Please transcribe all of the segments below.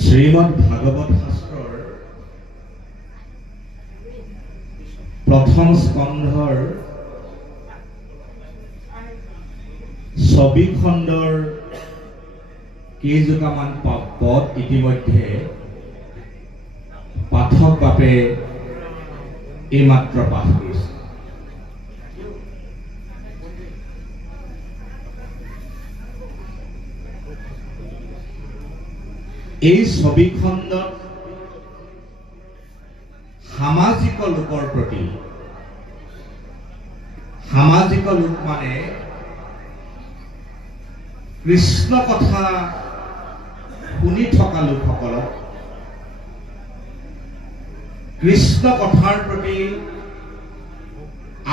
শ্ৰীমদ ভাগৱত শাস্ত্ৰৰ প্ৰথম স্কন্ধৰ ২৪ খণ্ডৰ কেইজোপামান পদ ইতিমধ্যে পাঠক বাপে এইমাত্ৰ পাঠ কৰিছে। এই ২৪ খণ্ডত সামাজিক লোকৰ প্ৰতি, সামাজিক লোক মানে কৃষ্ণ কথা শুনি থকা লোকসকলক, কৃষ্ণ কথাৰ প্ৰতি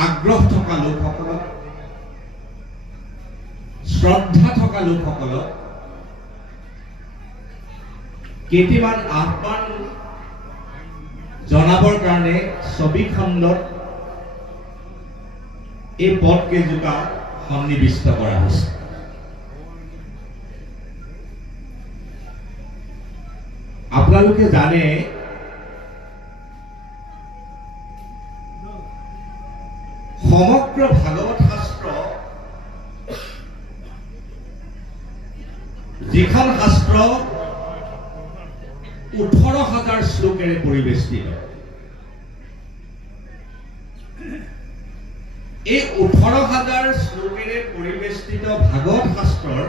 আগ্ৰহ থকা লোকসকলক, শ্ৰদ্ধা থকা লোকসকলক কেইটামান আহ্বান জনাবৰ কাৰণে ২৪ খণ্ডত এই পদ কেইজোপা সন্নিৱিষ্ট কৰা হৈছে। আপোনালোকে জানে সমগ্ৰ ভাগৱত শাস্ত্ৰ যিখন শাস্ত্ৰ ১৮,০০০ শ্লোকেৰে পৰিবেষ্টিত, এই ১৮,০০০ শ্লোকেৰে পৰিবেষ্টিত ভাগৱত শাস্ত্ৰৰ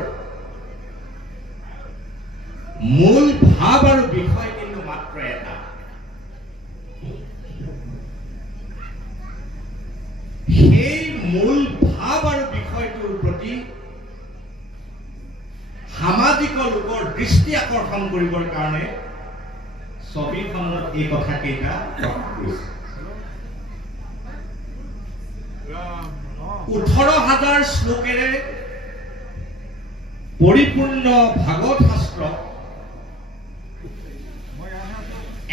মূল ভাৱ আৰু বিষয় কিন্তু মাত্ৰ এটা। সেই মূল ভাৱ আৰু বিষয়টোৰ প্ৰতি সামাজিক লোকৰ দৃষ্টি আকৰ্ষণ কৰিবৰ কাৰণে ২৪ খণ্ডত এই কথা কেইটা প্ৰকাশ কৰিছে। ১৮,০০০ শ্লোকেৰে পৰিপূৰ্ণ ভাগৱত শাস্ত্ৰ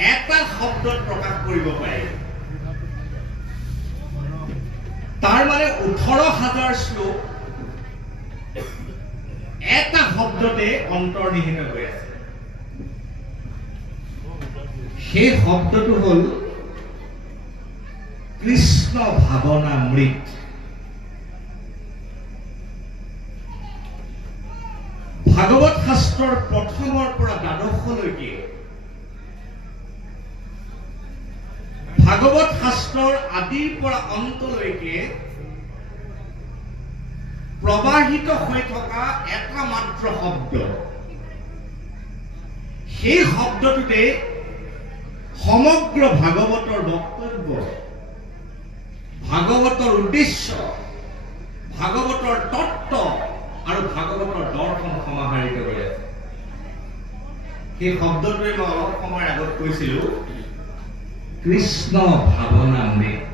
এটা শব্দত প্ৰকাশ কৰিব পাৰি। তাৰ মানে ১৮,০০০ শ্লোক এটা শব্দতে অন্তৰ্নিহিত হৈ আছে। সেই শব্দটো হল কৃষ্ণ ভাৱনামৃত। ভাগৱত শাস্ত্ৰৰ প্ৰথমৰ পৰা দ্বাদশলৈকে ভাগৱত শাস্ত্ৰৰ আদিৰ পৰা অন্তলৈকে প্ৰবাহিত হৈ থকা এটা মাত্ৰ শব্দ, সেই শব্দটোতে সমগ্ৰ ভাগৱতৰ বক্তব্য, ভাগৱতৰ উদ্দেশ্য, ভাগৱতৰ তত্ত্ব আৰু ভাগৱতৰ দৰ্শন সমাহাৰিত হৈ আছে। সেই শব্দটোৱে মই অলপ সময়ৰ আগত কৈছিলো, কৃষ্ণ ভাৱনামৃত।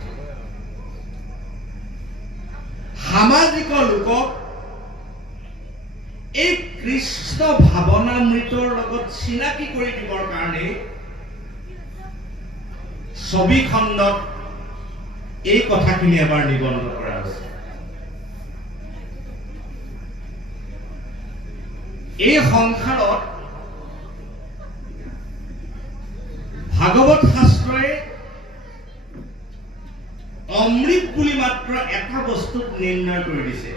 সামাজিক লোকক এই কৃষ্ণ ভাৱনামৃতৰ লগত চিনাকি কৰি দিবৰ কাৰণে ২৪ খণ্ডত এই কথাখিনি এবাৰ নিবন্ধ কৰা হৈছে। এই সংসাৰত ভাগৱত শাস্ত্ৰই অমৃত বুলি মাত্ৰ এটা বস্তুক নিৰ্ণয় কৰি দিছে।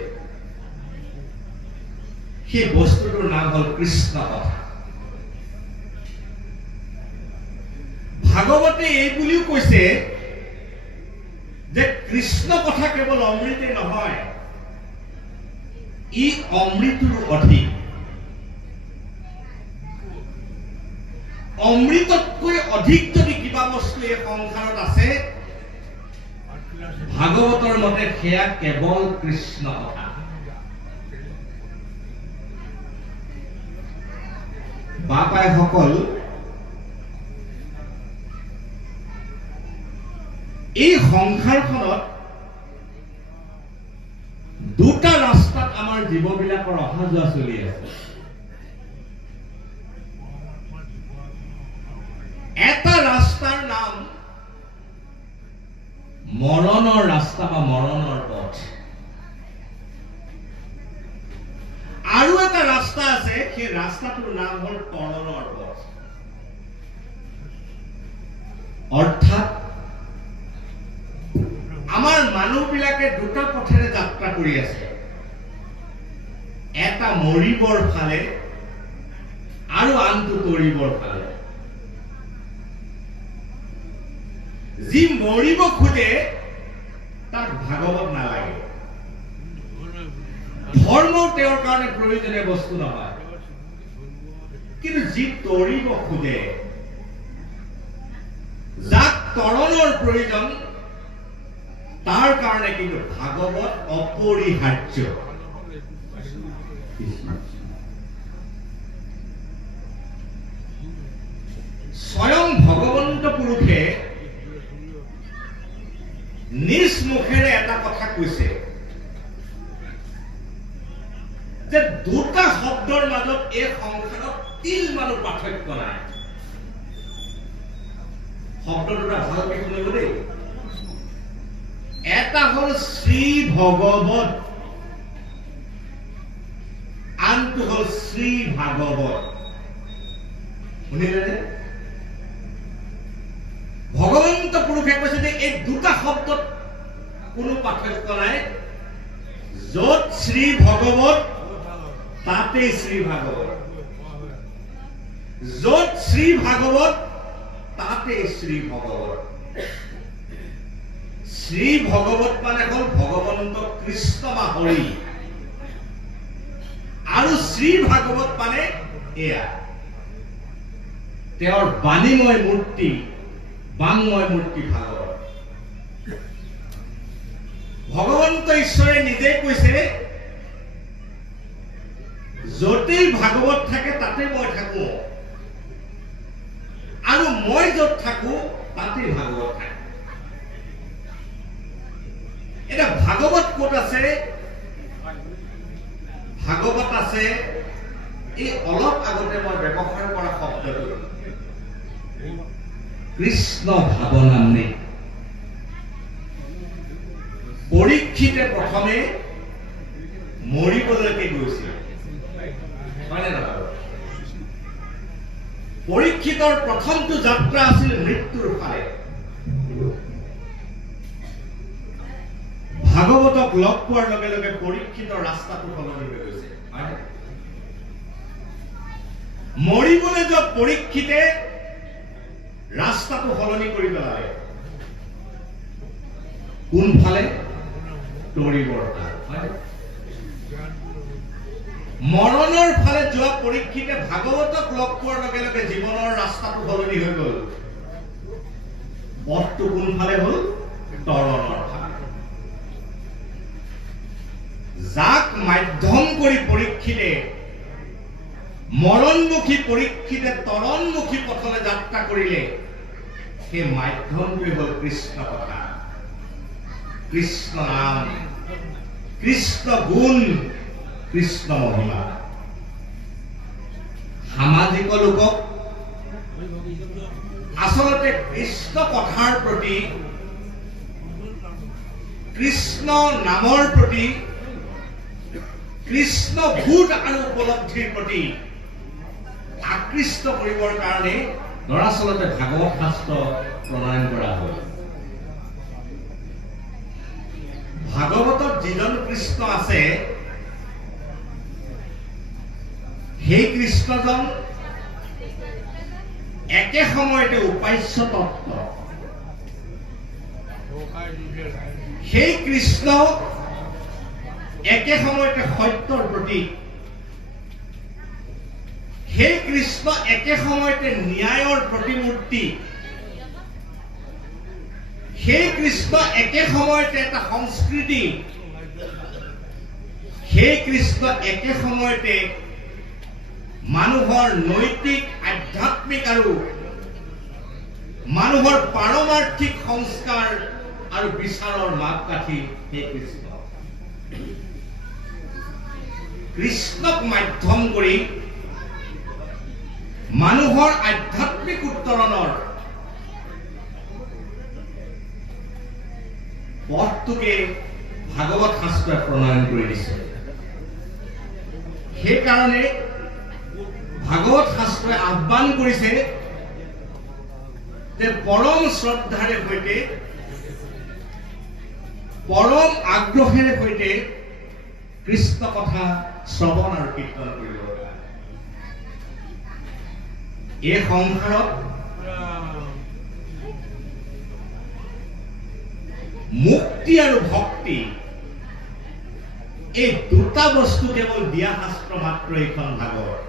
সেই বস্তুটোৰ নাম হল কৃষ্ণ কথা। ভাগৱতে এই বুলিও কৈছে যে কৃষ্ণ কথা কেৱল অমৃতে নহয়, ই অমৃতৰো অধিক। অমৃততকৈ অধিক যদি কিবা বস্তু এই সংসাৰত আছে, ভাগৱতৰ মতে সেয়া কেৱল কৃষ্ণ কথা। বাপাইসকল, এই সংসাৰখনত দুটা ৰাস্তাত আমাৰ জীৱবিলাকৰ অহা যোৱা চলি আছে। এটা ৰাস্তাৰ নাম মৰণৰ ৰাস্তা বা মৰণৰ পথ, আৰু এটা ৰাস্তা আছে, সেই ৰাস্তাটোৰ নাম হল তৰণৰ পথ। মানুহবিলাকে দুটা পথেৰে যাত্ৰা কৰি আছে, এটা মৰিবৰ ফালে আৰু আনটো তৰিবৰ ফালে। যি মৰিব খোজে তাক ভাগৱত নালাগে, ধৰ্ম তেওঁৰ কাৰণে প্ৰয়োজনীয় বস্তু নহয়। কিন্তু যি তৰিব খোজে, যাক তৰণৰ প্ৰয়োজন, তাৰ কাৰণে কিন্তু ভাগৱত অপৰিহাৰ্য। স্বয়ং ভগৱন্ত পুৰুষে নিজ মুখেৰে এটা কথা কৈছে যে দুটা শব্দৰ মাজত এই সংসাৰত তিল মানুহ পাৰ্থক্য নাই। শব্দ দুটা ভালকে শুনিব দেই। এটা হল শ্ৰী ভগৱত, আনটো হল শ্ৰী ভাগৱত। শুনিলে? ভগৱন্ত পুৰুষে কৈছে যে এই দুটা শব্দত কোনো পাৰ্থক্য নাই। য'ত শ্ৰী ভগৱত তাতে শ্ৰী ভাগৱত, য'ত শ্ৰী ভাগৱত তাতে শ্ৰী ভগৱত। শ্ৰী ভগৱত মানে হল ভগৱন্ত কৃষ্ণ বা হৰি, আৰু শ্ৰী ভাগৱত মানে এয়া তেওঁৰ বাণীময় মূৰ্তি, বাংময় মূৰ্তি ভাগৱত। ভগৱন্ত ঈশ্বৰে নিজে কৈছে য'তেই ভাগৱত থাকে তাতে মই থাকো, আৰু মই য'ত থাকো তাতেই ভাগৱত থাকে। এতিয়া ভাগৱত ক'ত আছে? ভাগৱত আছে এই অলপ আগতে মই ব্যৱহাৰ কৰা শব্দটো কৃষ্ণ ভাৱনামৃত। পৰীক্ষিতে প্ৰথমে মৰিবলৈকে গৈছিল, হয়নে নহয়? পৰীক্ষিতৰ প্ৰথমটো যাত্ৰা আছিল মৃত্যুৰ ফালে। ভাগৱতক লগ পোৱাৰ লগে লগে পৰীক্ষিতৰ ৰাস্তাটো সলনি হৈ গৈছে। মৰিবলৈ যোৱা পৰীক্ষিতে ৰাস্তাটো সলনি কৰি পেলালে। কোনফালে? তৰিবৰ ফালে। মৰণৰ ফালে যোৱা পৰীক্ষিতে ভাগৱতক লগ পোৱাৰ লগে লগে জীৱনৰ ৰাস্তাটো সলনি হৈ গল। পথটো কোনফালে হল? তৰণৰ ফালে। যাক মাধ্যম কৰি পৰীক্ষিতে, মৰণমুখী পৰীক্ষিতে তৰণমুখী পথলৈ যাত্ৰা কৰিলে, সেই মাধ্যমটোৱে হল কৃষ্ণ কথা, কৃষ্ণ নাম, কৃষ্ণ গুণ, কৃষ্ণ মহিমা। সামাজিক লোকক আচলতে কৃষ্ণ কথাৰ প্ৰতি, কৃষ্ণ নামৰ প্ৰতি, কৃষ্ণ ভূত আৰু উপলব্ধিৰ প্ৰতি আকৃষ্ট কৰিবৰ কাৰণে দৰাচলতে ভাগৱত শাস্ত্ৰ প্ৰণয়ন কৰা হ'ল। ভাগৱতত যিজন কৃষ্ণ আছে, সেই কৃষ্ণজন একে সময়তে উপাস্য তত্ত্ব। সেই কৃষ্ণ একে সময়তে সত্যৰ প্ৰতীক। সেই কৃষ্ণ একে সময়তে ন্যায়ৰ প্ৰতিমূৰ্তি। সেই কৃষ্ণ একে সময়তে এটা সংস্কৃতি। সেই কৃষ্ণ একে সময়তে মানুহৰ নৈতিক, আধ্যাত্মিক আৰু মানুহৰ পাৰমাৰ্থিক সংস্কাৰ আৰু বিচাৰৰ মাপকাঠি। সেই কৃষ্ণ, কৃষ্ণক মাধ্যম কৰি মানুহৰ আধ্যাত্মিক উত্তৰণৰ পথটোকে ভাগৱত শাস্ত্ৰই প্ৰণয়ন কৰি দিছে। সেইকাৰণে ভাগৱত শাস্ত্ৰই আহ্বান কৰিছে যে পৰম শ্ৰদ্ধাৰে সৈতে পৰম আগ্ৰহেৰে সৈতে কৃষ্ণ কথা শ্ৰৱণ আৰু কীৰ্তন কৰিব। এই সংসাৰত মুক্তি আৰু ভক্তি এই দুটা বস্তু কেৱল দিয়া শাস্ত্ৰ মাত্ৰ এইখন ভাগৱত।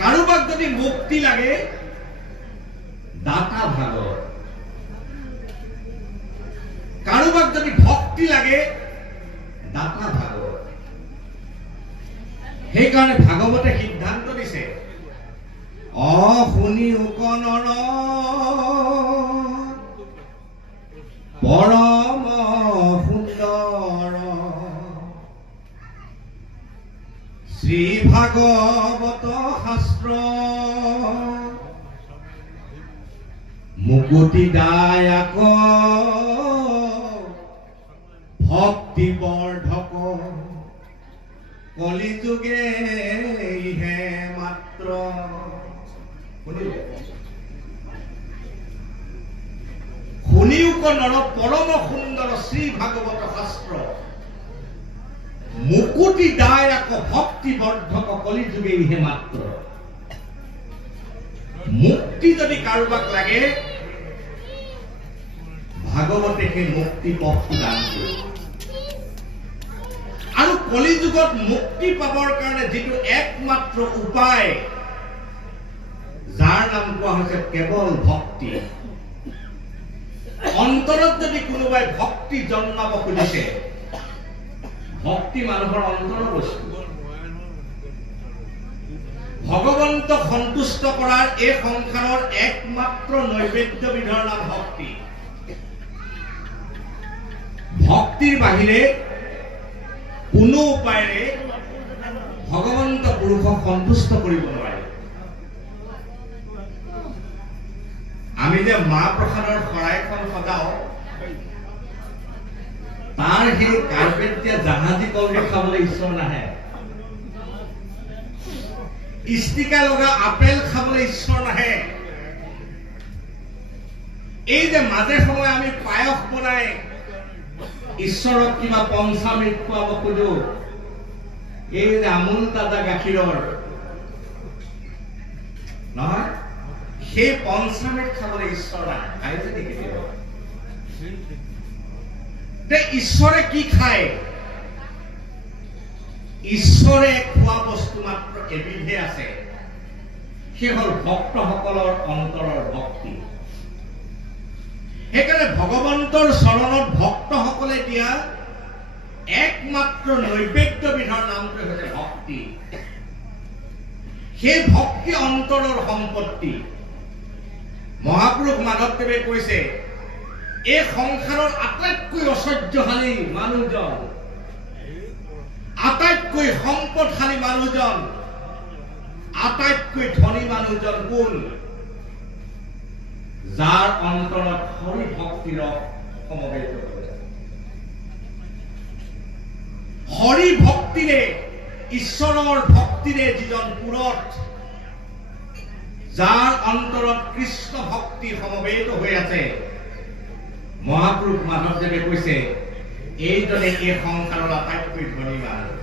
কাৰোবাক যদি মুক্তি লাগে দাতা ভাগৱত, কাৰোবাক যদি ভক্তি লাগে দাতা ভাগৱত। সেইকাৰণে ভাগৱতে সিদ্ধান্ত দিছে, শুনি উকনৰ পৰম সুন্দৰ শ্ৰী ভাগৱত শাস্ত্ৰ মুকুতি দায়াক ভক্তি বৰ্ধক কলিযুগে হে মাত্ৰ। শুনিউক নৰ পৰম সুন্দৰ শ্ৰী ভাগৱত শাস্ত্ৰ মুকুতি দায়াক ভক্তি বৰ্ধক কলিযুগে হে মাত্ৰ। মুক্তি যদি কাৰোবাক লাগে ভাগৱতে সেই মুক্তি পথটো দান কৰিব। আৰু কলিযুগত মুক্তি পাবৰ কাৰণে যিটো একমাত্ৰ উপায়, যাৰ নাম কোৱা হৈছে কেৱল ভক্তি। অন্তৰত যদি কোনোবাই ভক্তি জন্মাব খুজিছে, ভক্তি মানুহৰ অন্তৰৰ বস্তু। ভগৱন্তক সন্তুষ্ট কৰাৰ এই সংসাৰৰ একমাত্ৰ নৈবেদ্যবিধৰ নাম ভক্তি। ভক্তিৰ বাহিৰে কোনো উপায়েৰে ভগৱন্ত পুৰুষক সন্তুষ্ট কৰিব নোৱাৰে। আমি যে মাহ প্ৰসাদৰ শৰাইখন সজাও, তাৰ সেই কাৰ্পেট যে জাহাজী কলগেট খাবলৈ ঈশ্বৰ নাহে, ষ্টিকাৰ লগা আপেল খাবলৈ ঈশ্বৰ নাহে। এই যে মাজে সময়ে আমি পায়স বনাই ঈশ্বৰক কিবা পঞ্চামৃত খুৱাব খোজো, এই যে আমুল তাজা গাখীৰৰ নহয়, সেই পঞ্চামৃত খাবলৈ ঈশ্বৰ নাহে। খাইছে নেকি কেতিয়াবা? ঈশ্বৰে কি খায়? ঈশ্বৰে খোৱা বস্তু মাত্ৰ এবিধে আছে, সেই হল ভক্তসকলৰ অন্তৰৰ ভক্তি। সেইকাৰণে ভগৱন্তৰ চৰণত ভক্তসকলে দিয়া একমাত্ৰ নৈবেদ্যবিধৰ নামটো হৈছে ভক্তি। সেই ভক্তি অন্তৰৰ সম্পত্তি। মহাপুৰুষ মাধৱদেৱে কৈছে, এই সংসাৰৰ আটাইতকৈ ঐশ্বৰ্যশালী মানুহজন, আটাইতকৈ সম্পদশালী মানুহজন, আটাইতকৈ ধনী মানুহজন কোন? যাৰ অন্তৰত হৰি ভক্তিৰ সমবেত হৈছে। হৰি ভক্তিৰে, ঈশ্বৰৰ ভক্তিৰে যিজন পুৰত, যাৰ অন্তৰত কৃষ্ণ ভক্তি সমবেত হৈ আছে, মহাপুৰুষ মাধৱদেৱে কৈছে, এইজনে এই সংসাৰৰ আটাইতকৈ ধনী মানুহ।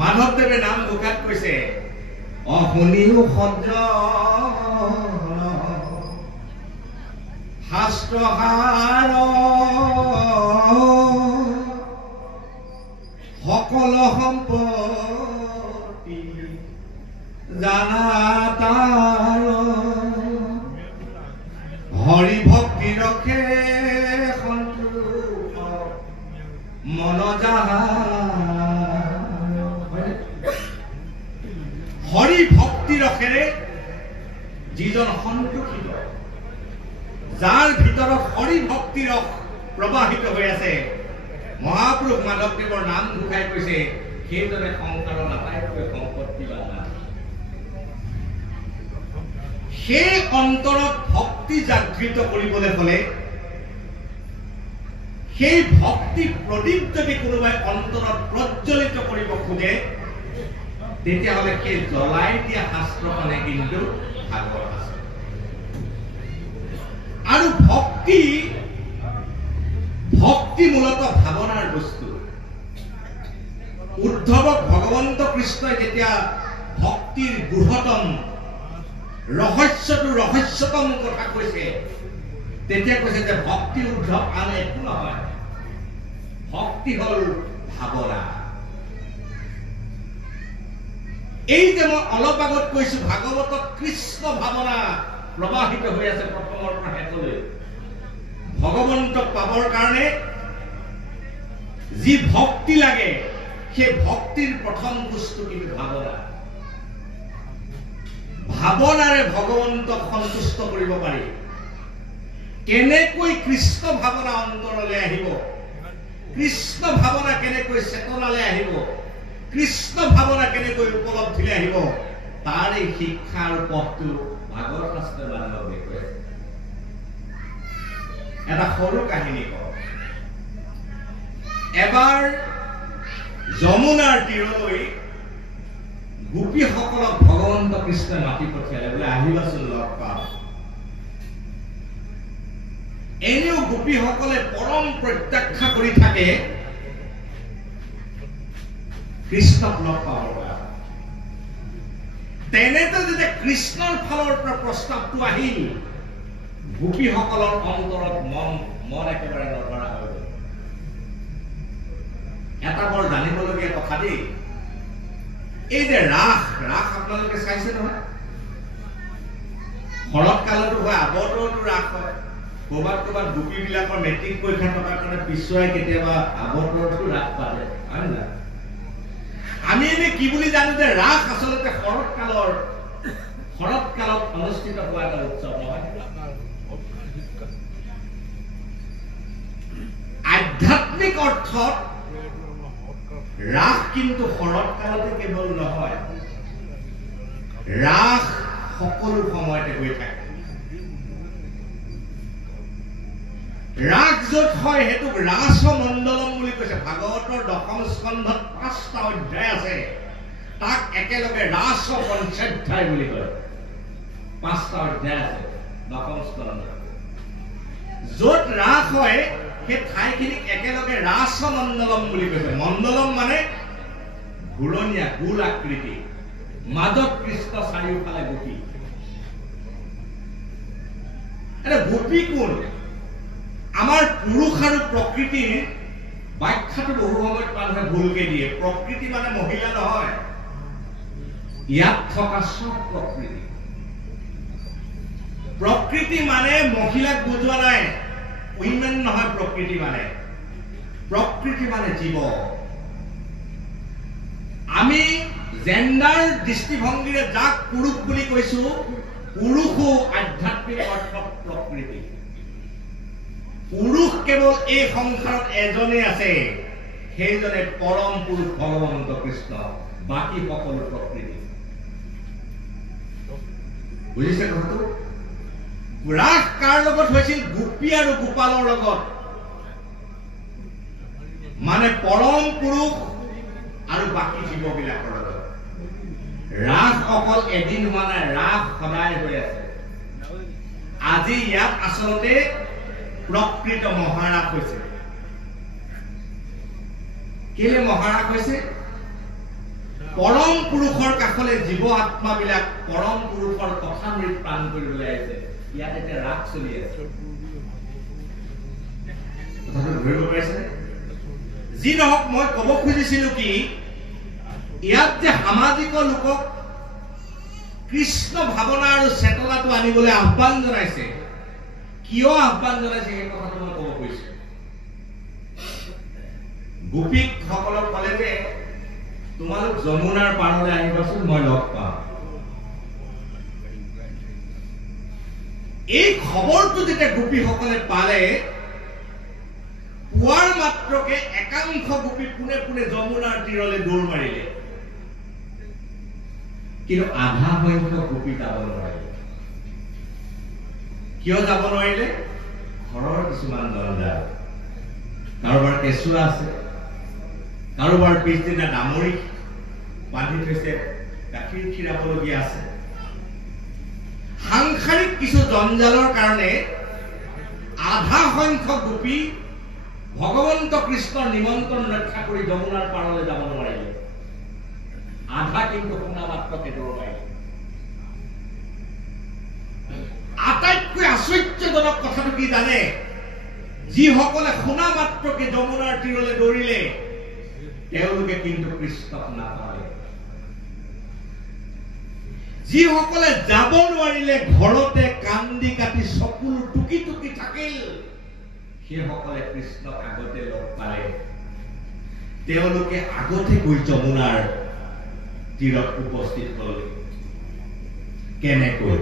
মাধৱদেৱে নাম ঘোষাত কৈছে, শুনিও সজ্জন শাস্ত্ৰহাৰ সকলো সম্পত্তি জানা তাৰ, হৰি ভক্তি ৰখে সন্তোষ মন যাহা। হৰি ভক্তি ৰখেৰে যিজন সন্তোষিত, যাৰ ভিতৰত হৰি ভক্তি ৰস প্ৰবাহিত হৈ আছে, মহাপুৰুষ মাধৱদেৱৰ নাম ঘোষাই কৈছে, সেইজনে সংসাৰৰ আটাইতকৈ সম্পত্তিবান। সেই অন্তৰত ভক্তি জাগৃত কৰিবলৈ হলে, সেই ভক্তি প্ৰদীপ যদি কোনোবাই অন্তৰত প্ৰজ্বলিত কৰিব খোজে, তেতিয়াহ'লে সেই জ্বলাই দিয়া শাস্ত্ৰখনে কিন্তু ভাগৱত আছে। আৰু ভক্তি মূলত ভাৱনাৰ বস্তু। উদ্ধৱক ভগৱন্ত কৃষ্ণই যেতিয়া ভক্তিৰ গুঢ়তম ৰহস্যতম কথা কৈছে, তেতিয়া কৈছে যে ভক্তি উদ্ধৱ আন একো নহয়, ভক্তি হল ভাৱনা। এই যে মই অলপ আগত কৈছো ভাগৱতত কৃষ্ণ ভাৱনা প্ৰবাহিত হৈ আছে প্ৰথমৰ পৰা শেষলৈ। ভগৱন্তক পাবৰ কাৰণে যি ভক্তি লাগে, সেই ভক্তিৰ প্ৰথম বস্তু কিন্তু ভাৱনা। ভাৱনাৰে ভগৱন্তক সন্তুষ্ট কৰিব পাৰি। কেনেকৈ কৃষ্ণ ভাৱনা অন্তৰলৈ আহিব, কৃষ্ণ ভাৱনা কেনেকৈ চেতনালৈ আহিব, কৃষ্ণ ভাৱনা কেনেকৈ উপলব্ধিলৈ আহিব, তাৰ এই শিক্ষা আৰু পথটো ভাগৱত শাস্ত্ৰৰ মানুহক দেখুৱাইছে। এটা সৰু কাহিনী কওঁ। এবাৰ যমুনাৰ তীৰলৈ গোপীসকলক ভগৱন্ত কৃষ্ণই মাতি পঠিয়ালে, বোলে আহিবাচোন লগ পাম। এনেও গোপীসকলে পৰম প্ৰত্যাখ্যা কৰি থাকে কৃষ্ণক লগ পাবৰ কাৰণে। তেনেতে যেতিয়া কৃষ্ণৰ ফালৰ পৰা প্ৰস্তাৱটো আহিল, গোপীসকলৰ অন্তৰত মন একেবাৰে নধৰা হৈ গ'ল। এটা বৰ জানিবলগীয়া কথা দেই, এই যে ৰাস আপোনালোকে চাইছে নহয়? শৰৎ কালতো হয়, আৱতৰতো ৰাস হয়। ক'ৰবাত গোপীবিলাকৰ মেট্ৰিক পৰীক্ষা থকাৰ কাৰণে পিছুৱাই কেতিয়াবা আৱতৰতো ৰাস পাতে, হয় নাই? আমি এনে কি বুলি জানো যে ৰাস আচলতে শৰৎ কালত অনুষ্ঠিত হোৱা এটা উৎসৱ নহয়। আধ্যাত্মিক অৰ্থত ৰাস কিন্তু শৰৎ কালতে কেৱল নহয়, ৰাস সকলো সময়তে হৈ থাকে। ৰাস য'ত হয় সেইটোক ৰাসমণ্ডলম বুলি কৈছে। ভাগৱতৰ দশম স্কন্ধত 5টা অধ্যায় আছে, তাক একেলগে ৰাস পঞ্চাধ্যায় বুলি কয়। 5টা অধ্যায় আছে দশম স্কন্ধত। য'ত ৰাস হয় সেই ঠাইখিনিক একেলগে ৰাসমণ্ডলম বুলি কৈছে। মণ্ডলম মানে ঘূৰণীয়া গোল আকৃতি, মাজত কৃষ্ণ, চাৰিওফালে গোপী। গোপী কোন? আমাৰ পুৰুষ আৰু প্ৰকৃতিৰ ব্যাখ্যাটো বহু সময়ত মানুহে ভুলকে দিয়ে। প্ৰকৃতি মানে মহিলা নহয়, ইয়াত থকা চব প্ৰকৃতি। প্ৰকৃতি মানে মহিলাক বুজোৱা নাই, উইমেন নহয়। প্ৰকৃতি মানে জীৱ। আমি জেণ্ডাৰ দৃষ্টিভংগীৰে যাক পুৰুষ বুলি কৈছো, পুৰুষো আধ্যাত্মিক অৰ্থত প্ৰকৃতি। পুৰুষ কেৱল এই সংসাৰত এজনেই আছে, সেইজনে পৰম পুৰুষ ভগৱন্ত কৃষ্ণ, বাকী সকলো প্ৰকৃতি। বুজিছে কথাটো? ৰাস কাৰ লগত হৈছিল? গোপী আৰু গোপালৰ লগত, মানে পৰম পুৰুষ আৰু বাকী জীৱবিলাকৰ লগত। ৰাস অকল এদিন হোৱা নাই, ৰাস সদায় হৈ আছে। আজি ইয়াত আচলতে প্ৰকৃত মহাৰাস হৈছে। কেলে মহাৰাস হৈছে? পৰম পুৰুষৰ কাষলৈ জীৱ আত্মাবিলাক পৰম পুৰুষৰ কথামৃত প্ৰাণ কৰিবলৈ আহিছে। ইয়াত এতিয়া ৰাস চলি আছে। কথাটো ধৰিব পাৰিছে? যি নহওক, মই কব খুজিছিলো কি, ইয়াত যে সামাজিক লোকক কৃষ্ণ ভাৱনা আৰু চেতনাটো আনিবলৈ আহ্বান জনাইছে, কিয় আহ্বান জনাইছে সেই কথাটো মই কব খুজিছো। গোপীক সকলক কলে যে তোমালোক যমুনাৰ পাৰলৈ আহিবাচোন, মই লগ পাম। এই খবৰটো যেতিয়া গোপীসকলে পালে, পোৱাৰ মাত্ৰকে একাংশ গোপী পোনে পোনে যমুনাৰ তীৰলৈ দৌৰ মাৰিলে। কিন্তু আধা সংখ্যক গোপী যাব নোৱাৰিলে। কিয় যাব নোৱাৰিলে? ঘৰৰ কিছুমান জঞ্জাল। কাৰোবাৰ কেঁচুৱা আছে, কাৰোবাৰ পিছদিনা ডামৰি বান্ধি থৈছে, গাখীৰ খীৰাবলগীয়া আছে। সাংসাৰিক কিছু জঞ্জালৰ কাৰণে আধা সংখ্যক গোপী ভগৱন্ত কৃষ্ণৰ নিমন্ত্ৰণ ৰক্ষা কৰি যমুনাৰ পাৰলৈ যাব নোৱাৰিলে। আধা কিন্তু শুনা মাত্ৰকে দৌৰ মাৰিলে। আটাইতকৈ আশ্চৰ্যজনক কথাটো কি জানে? যিসকলে শুনা মাত্ৰকে যমুনাৰ তীৰলৈ দৌৰিলে তেওঁলোকে কিন্তু কৃষ্ণক নাপালে। যিসকলে যাব নোৱাৰিলে, ঘৰতে কান্দি কাটি চকুলো টুকি টুকি থাকিল, সেইসকলে কৃষ্ণক আগতে লগ পালে। তেওঁলোকে আগতে গৈ যমুনাৰ তীৰত উপস্থিত হল। কেনেকৈ?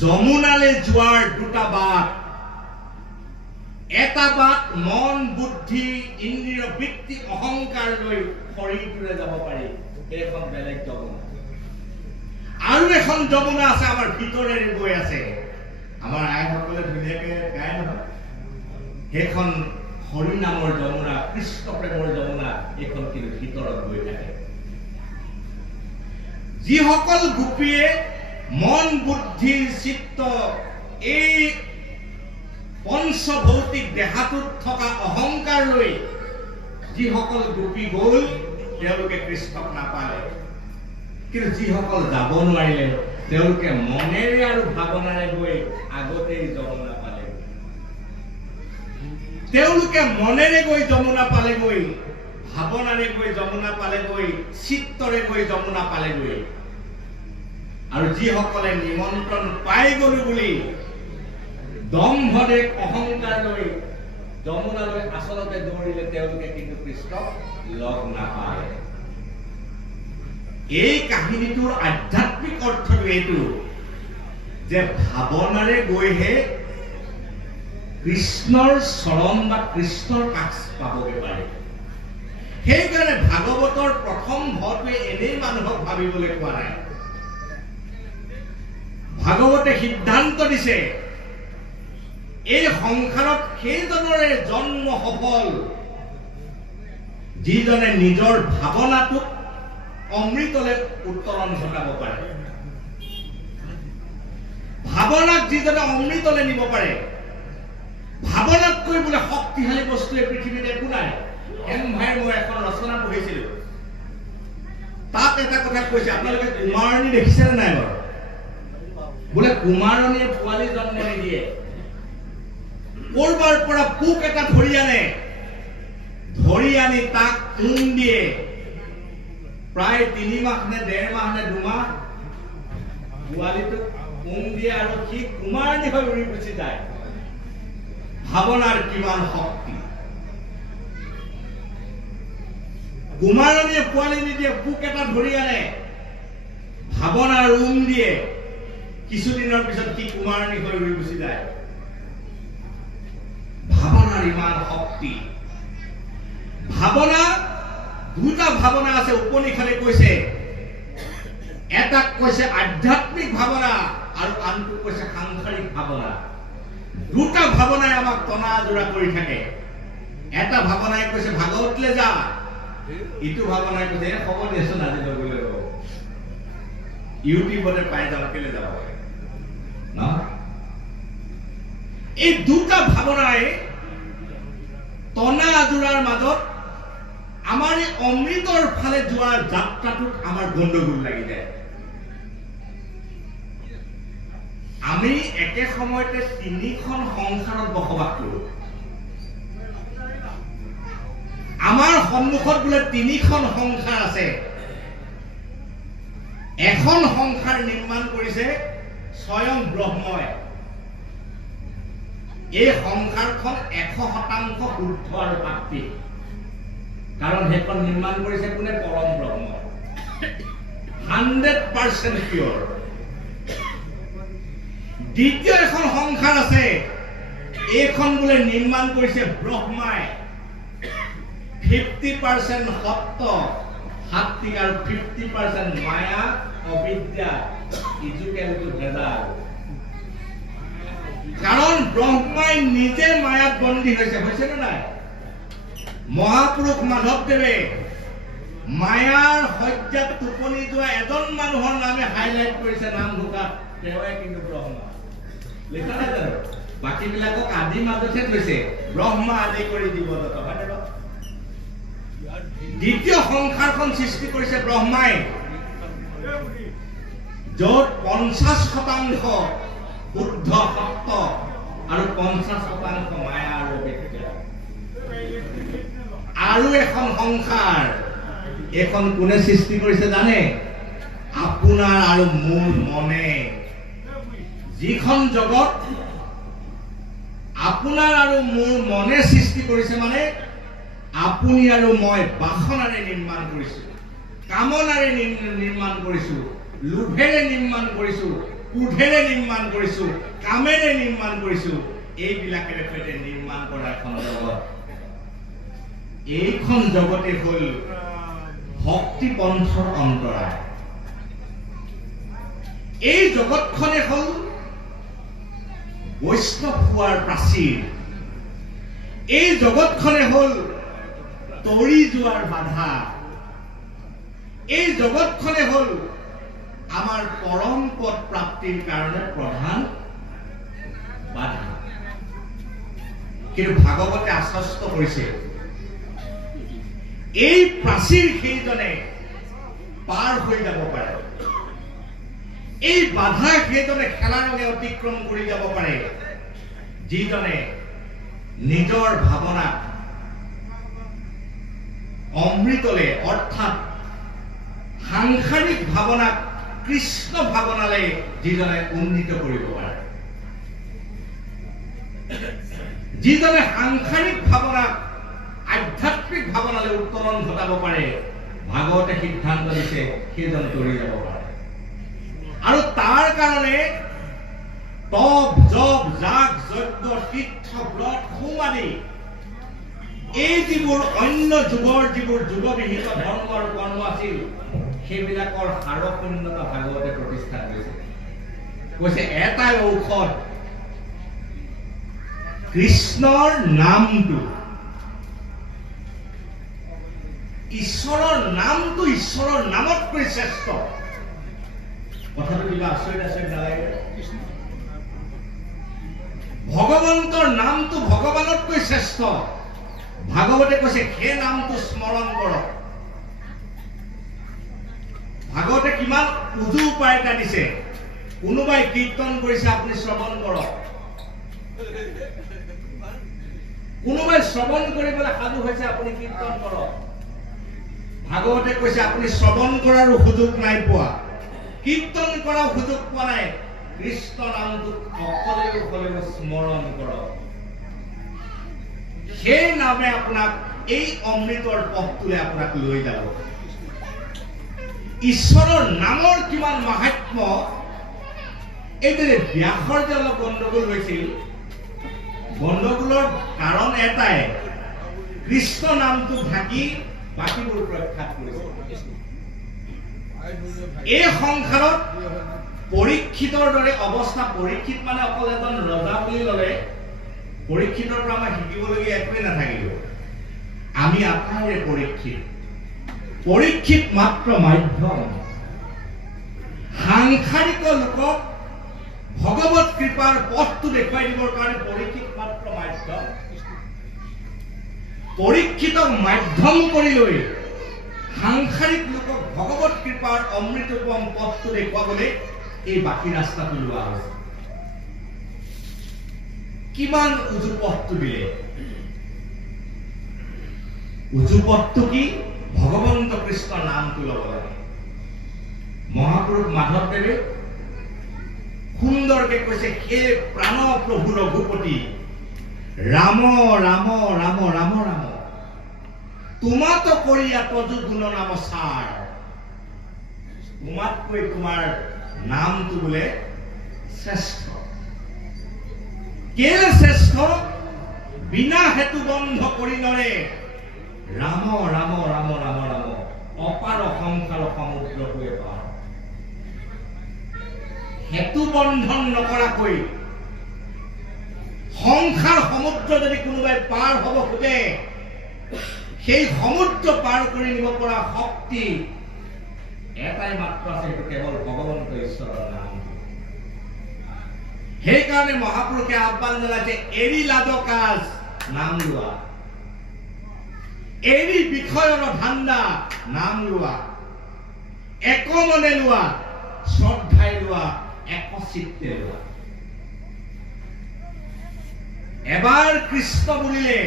যমুনালৈ যোৱাৰ দুটা বাট। এটা বাট মন, বুদ্ধি, ইন্দ্ৰিয় বৃত্তি, অহংকাৰ লৈ শৰীৰটোৰে যাব পাৰি, সেইখন বেলেগ যমুনা। আৰু এখন যমুনা আছে আমাৰ ভিতৰেৰে গৈ আছে। আমাৰ আইসকলে ধুনীয়াকে গায় নহয়, সেইখন হৰি নামৰ যমুনা, কৃষ্ণ প্ৰেমৰ যমুনা, এইখন কিন্তু ভিতৰত গৈ থাকে। যিসকল গোপীয়ে মন, বুদ্ধি, চিত্ত, এই পঞ্চভৌতিক দেহাটোত থকা অহংকাৰ লৈ যিসকল গোপী গল, তেওঁলোকে কৃষ্ণক নাপালে। কিন্তু যিসকল যাব নোৱাৰিলে, তেওঁলোকে মনেৰে আৰু ভাৱনাৰে গৈ আগতেই যমুনা পালে। তেওঁলোকে মনেৰে গৈ যমুনা পালেগৈ, ভাৱনাৰে গৈ যমুনা পালেগৈ, চিত্তৰে গৈ যমুনা পালেগৈ। আৰু যিসকলে নিমন্ত্ৰণ পাই গলো বুলি দম্ভৰে অহংকাৰ লৈ যমুনালৈ আচলতে দৌৰিলে, তেওঁলোকে কিন্তু কৃষ্ণক লগ নাপায়। এই কাহিনীটোৰ আধ্যাত্মিক অৰ্থটো এইটো যে ভাৱনাৰে গৈহে কৃষ্ণৰ চৰণ বা কৃষ্ণৰ কাষ পাবগে পাৰে। সেইকাৰণে ভাগৱতৰ প্ৰথম ভাৱটোৱে এনেই মানুহক ভাবিবলৈ কোৱা নাই। ভাগৱতে সিদ্ধান্ত দিছে এই সংসাৰত সেইজনৰে জন্ম সফল যিজনে নিজৰ ভাৱনাটোক অমৃতলৈ উত্তৰণ ঘটাব পাৰে। ভাৱনাক যিজনে অমৃতলৈ নিব পাৰে। ভাৱনাতকৈ বোলে শক্তিশালী বস্তুৱে পৃথিৱীত একো নাই। এমভাই মই এখন ৰচনা পঢ়িছিলো, তাত এটা কথা কৈছে, আপোনালোকে কুমাৰণী দেখিছেনে নাই বাৰু? বোলে কুমাৰণীয়ে পোৱালি জন্ম নিদিয়ে, কৰবাৰ পৰা পোক এটা ধৰি আনে, ধৰি আনি তাক দিয়ে, প্ৰায় 3 মাহ নে 1.5 মাহ নে 2 মাহ পোৱালিটোক দিয়ে আৰু সি কুমাৰণী হৈ উৰি গুচি যায়। ভাৱনাৰ কিমান শক্তি! কুমাৰণীয়ে পোৱালি নিদিয়ে, পোক এটা ধৰি আনে, ভাৱনাৰ দিয়ে, কিছুদিনৰ পিছত সি কুমাৰণী হৈ উৰি গুচি যায়। ভাৱনাৰ ইমান শক্তি। ভাৱনা, দুটা ভাৱনা আছে। উপনিষদে কৈছে, এটাক কৈছে আধ্যাত্মিক ভাৱনা আৰু আনটো কৈছে সাংসাৰিক ভাৱনা। দুটা ভাৱনাই আমাক টনা জোৰা কৰি থাকে। এটা ভাৱনাই কৈছে ভাগৱতলৈ যা, ইটো ভাৱনাই কৈছে হ'ব দিয়াচোন আজি নগলে ৰব, ইউটিউবতে পাই যাওঁ, কেলে যাব ন? এই দুটা ভাৱনাই টনা আজোৰাৰ মাজত আমাৰ এই অমৃতৰ ফালে যোৱাৰ যাত্ৰাটোত আমাৰ গণ্ডগোল লাগি যায়। আমি একে সময়তে 3খন সংসাৰত বসবাস কৰো। আমাৰ সন্মুখত বোলে 3খন সংসাৰ আছে। এখন সংসাৰ নিৰ্মাণ কৰিছে স্বয়ং ব্ৰহ্মই। এই সংসাৰখন 100% শুদ্ধ আৰু প্ৰাকৃতিক, কাৰণ সেইখন নিৰ্মাণ কৰিছে কোনে? পৰম ব্ৰহ্ম, 100% পিয়ৰ। দ্বিতীয় এখন সংসাৰ আছে, এইখন বোলে নিৰ্মাণ কৰিছে ব্ৰহ্মাই, 50% সত্য সাত্বিক আৰু 50% মায়া অবিদ্যা, ইজুকেলটো ভেজাল। কাৰণ ব্ৰহ্মাই নিজে মায়াত বন্দী হৈছে নে নাই? মহাপুৰুষ মাধৱদেৱে মায়াৰ শয্যাত টোপনি যোৱা এজন মানুহৰ নামে হাইলাইট কৰিছে নাম ঢোকাত, তেওঁৱে কিন্তু ব্ৰহ্মা। লিখা নাই জানো বাকীবিলাকক আদি মাজতহে থৈছে ব্ৰহ্মা আদি কৰি দিব যত হয়নে বাৰু দ্বিতীয় সংসাৰখন সৃষ্টি কৰিছে ব্ৰহ্মাই য'ত 50% শুদ্ধ সত্য আৰু 50% মায়া আৰু বিদ্যা আৰু এখন সংসাৰ এখন কোনে সৃষ্টি কৰিছে জানে আপোনাৰ আৰু মোৰ মনে যিখন জগত আপোনাৰ আৰু মোৰ মনে সৃষ্টি কৰিছে মানে আপুনি আৰু মই বাসনাৰে নিৰ্মাণ কৰিছো কামনাৰে নিৰ্মাণ কৰিছো লোভেৰে নিৰ্মাণ কৰিছো ক্ৰোধেৰে নিৰ্মাণ কৰিছো কামেৰে নিৰ্মাণ কৰিছো এইবিলাকেৰে সৈতে নিৰ্মাণ কৰা এখন জগত এইখন জগতে হ'ল ভক্তি পন্থৰ অন্তৰায় এই জগতখনে হ'ল বৈষ্ণৱ হোৱাৰ প্ৰাচীৰ এই জগতখনে হ'ল তৰি যোৱাৰ বাধা এই জগতখনে হ'ল আমাৰ পৰম পদ প্ৰাপ্তিৰ কাৰণে প্ৰধান বাধা কিন্তু ভাগৱতে আশ্বস্ত কৰিছে এই প্ৰাচীৰ সেইজনে পাৰ হৈ যাব পাৰে এই বাধা সেইজনে খেলা ৰঙে অতিক্ৰম কৰি যাব পাৰে যিজনে নিজৰ ভাৱনা অমৃতলে অৰ্থাৎ সাংসাৰিক ভাৱনা কৃষ্ণ ভাৱনালে যিজনে উন্নীত কৰিব পাৰে যিজনে সাংসাৰিক ভাৱনা আধ্যাত্মিক ভাৱনালে উত্তৰণ ঘটাব পাৰে ভাগৱতে সিদ্ধান্ত দিছে সেইজন তৰি যাব পাৰে আৰু তাৰ কাৰণে তপ জপ যাগ যজ্ঞ তীৰ্থ ব্ৰত হোম আদি এই যিবোৰ অন্য যুগৰ যিবোৰ যুগবিহিত ধৰ্ম আৰু কৰ্ম আছিল সেইবিলাকৰ সাৰশূন্যতা ভাগৱতে প্ৰতিষ্ঠা কৰিছে কৈছে এটাই ঔষধ কৃষ্ণৰ নামটো ঈশ্বৰৰ নামটো ঈশ্বৰৰ নামতকৈ শ্ৰেষ্ঠ কথাটো কিবা আচৰিত আচৰিত নালাগে ভগৱন্তৰ নামটো ভগৱানতকৈ শ্ৰেষ্ঠ ভাগৱতে কৈছে সেই নামটো স্মৰণ কৰক ভাগৱতে কিমান উজু উপায় এটা দিছে কোনোবাই কীৰ্তন কৰিছে আপুনি শ্ৰৱণ কৰক কোনোবাই শ্ৰৱণ কৰিবলৈ সাজু হৈছে আপুনি কীৰ্তন কৰক ভাগৱতে কৈছে আপুনি শ্ৰৱণ কৰাৰো সুযোগ নাই পোৱা কীৰ্তন কৰাৰ সুযোগ পোৱা নাই কৃষ্ণ নামটো সকলোৱে স্মৰণ কৰক সেই নামে আপোনাক এই অমৃতৰ পথটোলে আপোনাক লৈ যাব ঈশ্বৰৰ নামৰ কিমান মাহাত্ম্য এইদৰে ব্যাসৰ যে অলপ গণ্ডগোল হৈছিল গণ্ডগোলৰ কাৰণ এটাই কৃষ্ণ নামটো ঢাকি বাকীবোৰ প্ৰখ্যাত কৰিছে এই সংসাৰত পৰীক্ষিতৰ দৰে অৱস্থা পৰীক্ষিত মানে অকল এজন ৰজা বুলি ল'লে পৰীক্ষিতৰ পৰা আমাৰ শিকিবলগীয়া একোৱেই নাথাকিব আমি আটাইৰে পৰীক্ষিত মাত্ৰ মাধ্যম সাংসাৰিক লোকক ভগৱত কৃপাৰ পথটো দেখুৱাই দিবৰ কাৰণে পৰীক্ষিত মাত্ৰ মাধ্যম পৰীক্ষিতক মাধ্যম কৰি লৈ সাংসাৰিক লোকক ভগৱত কৃপাৰ অমৃতোপম পথটো দেখুৱাবলৈ এই বাকী ৰাস্তাটো লোৱা হৈছে কিমান উজু পথটো দিলে উজু পথটো কি ভগৱন্ত কৃষ্ণ নামটো ল'ব লাগে মহাপুৰুষ মাধৱদেৱে সুন্দৰকে কৈছে হে প্ৰাণ প্ৰভু ৰঘুপতি ৰাম ৰাম ৰাম ৰাম ৰাম তোমাতো কৰিয়া তজু গুণ নাম সাৰ তোমাতকৈ তোমাৰ নামটো বোলে শ্ৰেষ্ঠ কেলে শ্ৰেষ্ঠ বিনা হেতু বন্ধ কৰি নৰে ৰাম ৰাম ৰাম ৰাম ৰাম অপাৰ সংসাৰ সমুদ্ৰটোৱে পাৰ হেতু বন্ধন নকৰাকৈ সংসাৰ সমুদ্ৰ যদি কোনোবাই পাৰ হ'ব খোজে সেই সমুদ্ৰ পাৰ কৰি নিব পৰা শক্তি এটাই মাত্ৰ আছে সেইটো কেৱল ভগৱন্ত ঈশ্বৰৰ নাম সেইকাৰণে মহাপুৰুষে আহ্বান জনাইছে এৰি লাজ কাজ নাম লোৱা, এৰি বিষয়ৰ ধান্দা নাম লোৱা, একমনে লোৱা, শ্ৰদ্ধাই লোৱা, একচিত্তে লোৱা। এবাৰ কৃষ্ণ বুলিলে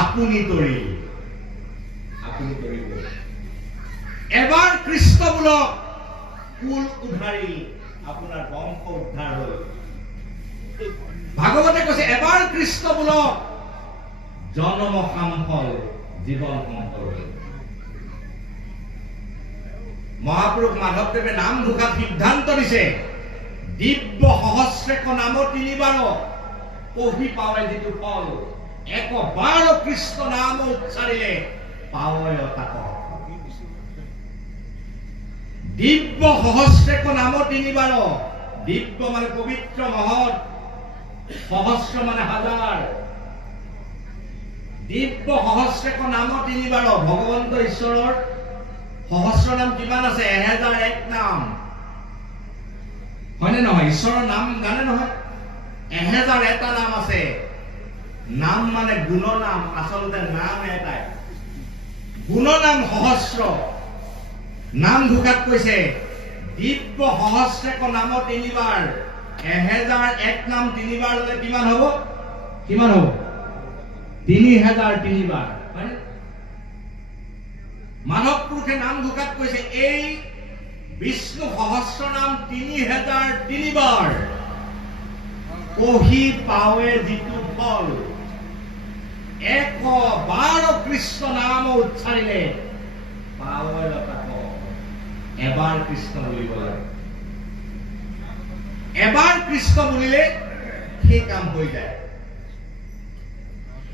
আপুনি তৰিল, আপুনি তৰিব। এবাৰ কৃষ্ণ বোলক কুল উদ্ধাৰিল, আপোনাৰ বংশ উদ্ধাৰ হল। ভাগৱতে কৈছে এবাৰ কৃষ্ণ বোলক জন্ম সামফল, জীৱন সম্ফল। মহাপুৰুষ মাধৱদেৱে নাম ঘোষাত সিদ্ধান্ত দিছে দিব্য সহস্ৰেক নাম তিনিবাৰ পঢ়ি পাৱে যিটো ফল, একবাৰ কৃষ্ণ নাম উচ্চাৰিলে পাৱয় তাক। দিব্য সহস্ৰেক নাম তিনিবাৰ, দিব্য মানে পবিত্ৰ মহৎ, সহস্ৰ মানে হাজাৰ। দিব্য সহস্ৰেক নাম তিনিবাৰ। ভগৱন্ত ঈশ্বৰৰ সহস্ৰ নাম কিমান আছে? 1001 নাম, হয়নে নহয়? ঈশ্বৰৰ নাম জানে নহয়? 1001টা নাম আছে। নাম মানে গুণ নাম, আচলতে নাম এটাই, গুণ নাম সহস্ৰ। নাম ঘোষাত কৈছে দিব্য সহস্ৰেক নাম তিনিবাৰ, 1001 নাম তিনিবাৰ হলে কিমান হব? কিমান হব? 3000 তিনিবাৰ। মানৱ পুৰুষে নাম ঘোষাত কৈছে এই বিষ্ণু সহস্ৰ নাম 3000 তিনিবাৰ পঢ়ি পাৱে যিটো ফল, একবাৰ কৃষ্ণ নাম উচ্চাৰিলে পাৱয় তাক। এবাৰ কৃষ্ণ বুলিব লাগে, এবাৰ কৃষ্ণ বুলিলে সেই কাম হৈ যায়।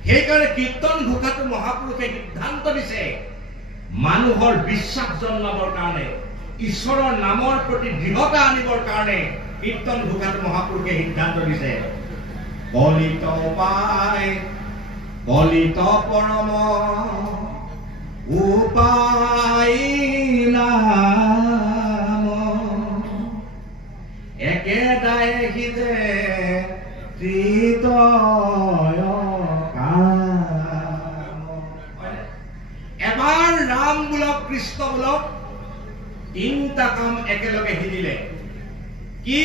সেইকাৰণে কীৰ্তন ঘোষাটো মহাপুৰুষে সিদ্ধান্ত দিছে মানুহৰ বিশ্বাস জন্মাবৰ কাৰণে, ঈশ্বৰৰ নামৰ প্ৰতি দৃঢ়তা আনিবৰ কাৰণে কীৰ্তন ঘোষাটো মহাপুৰুষে সিদ্ধান্ত দিছে। কলিত উপায়, কলিত পৰম উপায় নাম, একেদাই সিজে তৃতয় কাম। এবাৰ ৰাম বোলক, কৃষ্ণ বোলক, 3টা কাম একেলগে সিজিলে। কি?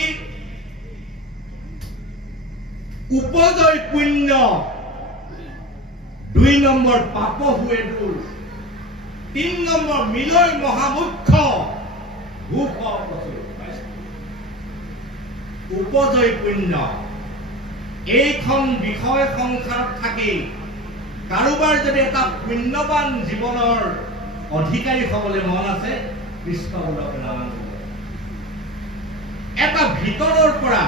উপজয় পুণ্য, 2 নম্বৰ পাপ হুৱে দূৰ, 3 নম্বৰ মিলয় মহামুখ্য ভূষ প্ৰচুৰ। উপজয় পুণ্য, এইখন বিষয় সংসাৰত থাকি কাৰোবাৰ যদি এটা পুণ্যৱান জীৱনৰ অধিকাৰী হবলৈ মন আছে, কৃষ্ণ বোলক নাম। এটা ভিতৰৰ পৰা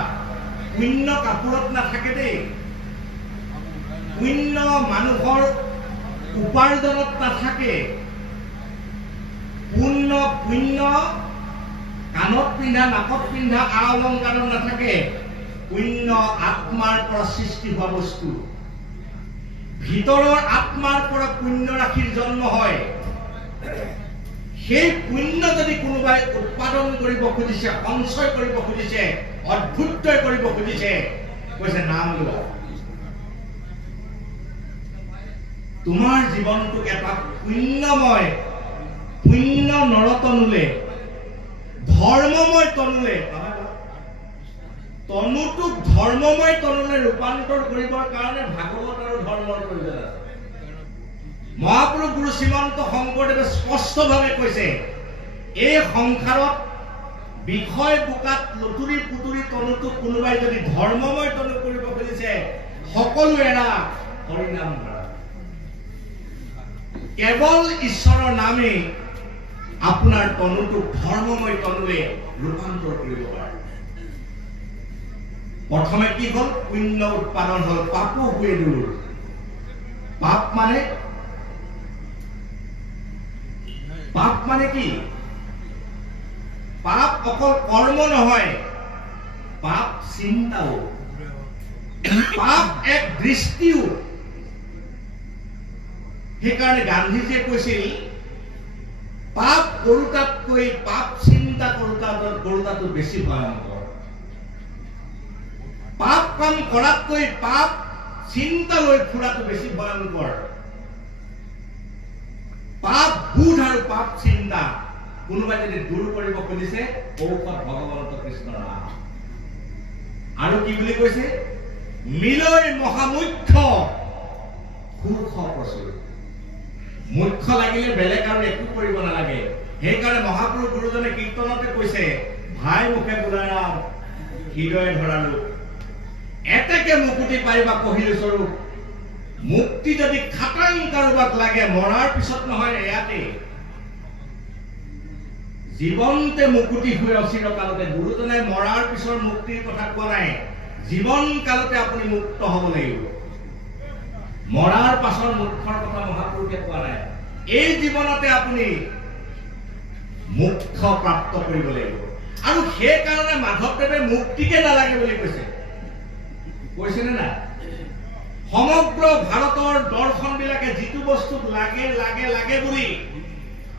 পুণ্য কাপোৰত নাথাকে দেই, পুণ্য মানুহৰ উপাৰ্জনত নাথাকে, পুণ্য কাণত পিন্ধা, নাকত পিন্ধা আ অলংকাৰত নাথাকে। পুণ্য আত্মাৰ পৰা সৃষ্টি হোৱা বস্তু, ভিতৰৰ আত্মাৰ পৰা পুণ্য ৰাশিৰ জন্ম হয়। সেই পুণ্য যদি কোনোবাই উৎপাদন কৰিব খুজিছে, সঞ্চয় কৰিব খুজিছে, অদ্ভুতই কৰিব খুজিছে, কৈছে নাম লোৱা। তোমাৰ জীৱনটোক এটা পুণ্যময়, পুণ্য নৰতনুলে, ধৰ্মময় তনুলে, তনুটোক ধৰ্মময় তনুলে ৰূপান্তৰ কৰিবৰ কাৰণে ভাগৱত আৰু ধৰ্মৰ প্ৰয়োজন আছে। মহাপুৰুষ গুৰু শ্ৰীমন্ত শংকৰদেৱে স্পষ্টভাৱে কৈছে এই সংসাৰত বিষয় বোকাত লুতুৰি পুতুৰি তনুটোক কোনোবাই যদি ধৰ্মময় তনু কৰিব খুজিছে, সকলো এৰা হৰিনাম ধৰা। কেৱল ঈশ্বৰৰ নামে আপোনাৰ তনুটোক ধৰ্মময় তনুলে ৰূপান্তৰ কৰিব পাৰে। প্ৰথমে কি হল? পুণ্য উৎপাদন হল, পাপ হুৱে দূৰ। পাপ মানে কি? পাপ অকল কৰ্ম নহয়, পাপ চিন্তাও, পাপ এক দৃষ্টিও। সেইকাৰণে গান্ধীজীয়ে কৈছিল পাপ কৰোঁতাতকৈ পাপ চিন্তা চিন্তা কৰোঁতাটো বেছি ভয়ংকৰ। পাপ কাম কৰাতকৈ পাপ চিন্তা লৈ ফুৰাটো বেছি ভয়ংকৰ। পাপ বোধ আৰু পাপ চিন্তা কোনোবাই যদি দূৰ কৰিব খুজিছে, ঔষধ ভগৱন্ত কৃষ্ণৰ নাম। আৰু কি বুলি কৈছে? মিলৈ মহামুখ্য সুখ প্ৰচুৰ। মুখ্য লাগিলে বেলেগ আৰু একো কৰিব নালাগে। সেইকাৰণে মহাপুৰুষ গুৰুজনে কীৰ্তনতে কৈছে, ভাই মুখে বোলাৰাম হৃদয়ে ধৰালো, এতেকে মুকুতি পাৰিবা কহিলো স্বৰূপ। মুক্তি যদি খাটাং কাৰোবাক লাগে, মৰাৰ পিছত নহয়, এয়াতে জীৱনতে মুকুতি হৈ চিৰকালতে। গুৰুজনে মৰাৰ পিছৰ মুক্তিৰ কথা কোৱা নাই, জীৱন কালতে আপুনি মুক্ত হ'ব লাগিব। মৰাৰ পাছৰ মুক্তিৰ কথা মহাপুৰুষে কোৱা নাই। এই জীৱনতে আপুনি মুক্ত প্ৰাপ্ত কৰিব লাগিব। আৰু সেইকাৰণে মাধৱদেৱে মুক্তিকে নালাগে বুলি কৈছে। কৈছেনে নাই? সমগ্ৰ ভাৰতৰ দৰ্শন বিলাকে যিটো বস্তুক লাগে লাগে লাগে বুলি,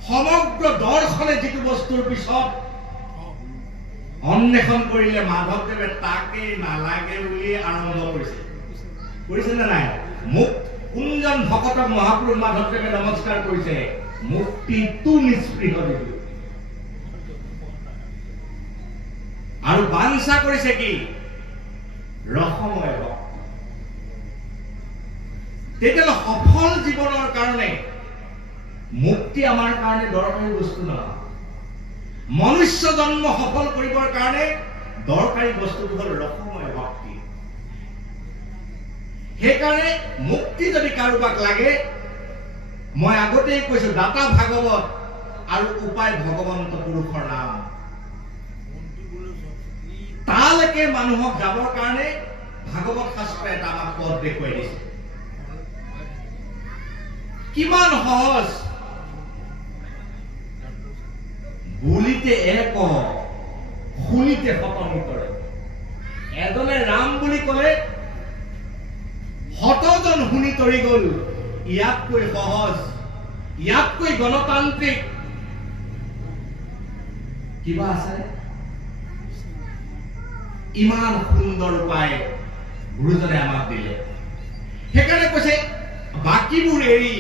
সমগ্ৰ দৰ্শনে যিটো বস্তুৰ পিছত অন্বেষণ কৰিলে, মাধৱদেৱে তাকে নালাগে বুলি আৰম্ভ কৰিছে। কৰিছেনে নাই? কোনজন ভকতক মহাপুৰুষ মাধৱদেৱে নমস্কাৰ কৰিছে? মুক্তিটো নিস্পৃহ দিলো। আৰু বাঞ্ছা কৰিছে কি? ৰসময় ভক্তি। তেতিয়াহ'লে সফল জীৱনৰ কাৰণে মুক্তি আমাৰ কাৰণে দৰকাৰী বস্তু নহয়। মনুষ্য জন্ম সফল কৰিবৰ কাৰণে দৰকাৰী বস্তুটো হ'ল ৰসময় ভক্তি। সেইকাৰণে মুক্তি যদি কাৰোবাক লাগে, মই আগতেই কৈছো, দাতা ভাগৱত আৰু উপায় ভগৱন্ত পুৰুষৰ নাম। তালৈকে মানুহক যাবৰ কাৰণে ভাগৱত শাস্ত্ৰই এটা আমাক পথ দেখুৱাই দিছে। কিমান সহজ। বুলিতে এক, শুনিতে শতমি কৰে। এজনে ৰাম বুলি ক'লে শতজন শুনি তৰি গ'ল। ইয়াতকৈ সহজ, ইয়াতকৈ গণতান্ত্ৰিক কিবা আছে? ইমান সুন্দৰ উপায় গুৰুজনে আমাক দিলে। সেইকাৰণে কৈছে, বাকীবোৰ এৰি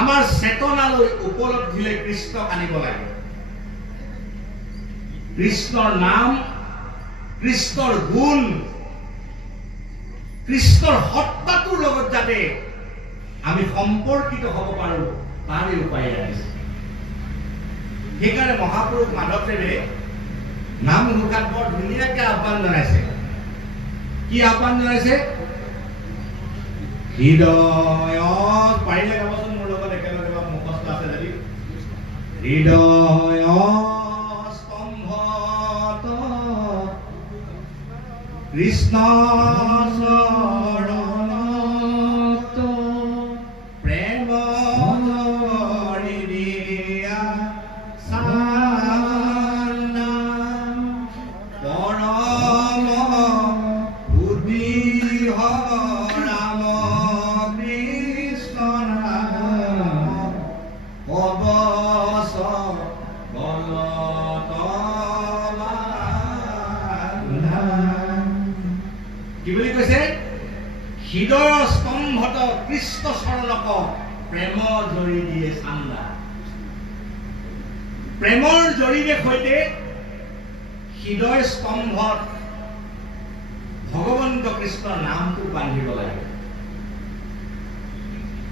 আমাৰ চেতনালৈ উপলব্ধিলৈ কৃষ্ণক আনিব লাগে। কৃষ্ণৰ নাম, কৃষ্ণৰ গুণ, কৃষ্ণৰ সত্তাটোৰ লগত যাতে আমি সম্পৰ্কিত হ'ব পাৰো, তাৰে উপায় লাগিছে। সেইকাৰণে মহাপুৰুষ মাধৱদেৱে নাম ঘোষাত বৰ ধুনীয়াকে আহ্বান জনাইছে। কি আহ্বান জনাইছে? হৃদয়ত, পাৰিলে গাবচোন মোৰ লগত একেলগে, মুখস্থ আছে যদি। হৃদয় স্তম্ভত কৃষ্ণ চৰণত প্ৰেম ধৰি দিয়া চান্দা, পৰম বুদ্ধি ৰাম কৃষ্ণ নাম কবচ বলত বান্ধা। কি বুলি কৈছে? হৃদয়ৰ স্তম্ভত কৃষ্ণ চৰণক প্ৰেম জৰি দিয়ে চান্দা। প্ৰেমৰ জৰিৰে সৈতে হৃদয় স্তম্ভত ভগৱন্ত কৃষ্ণৰ নামটো বান্ধিব লাগে।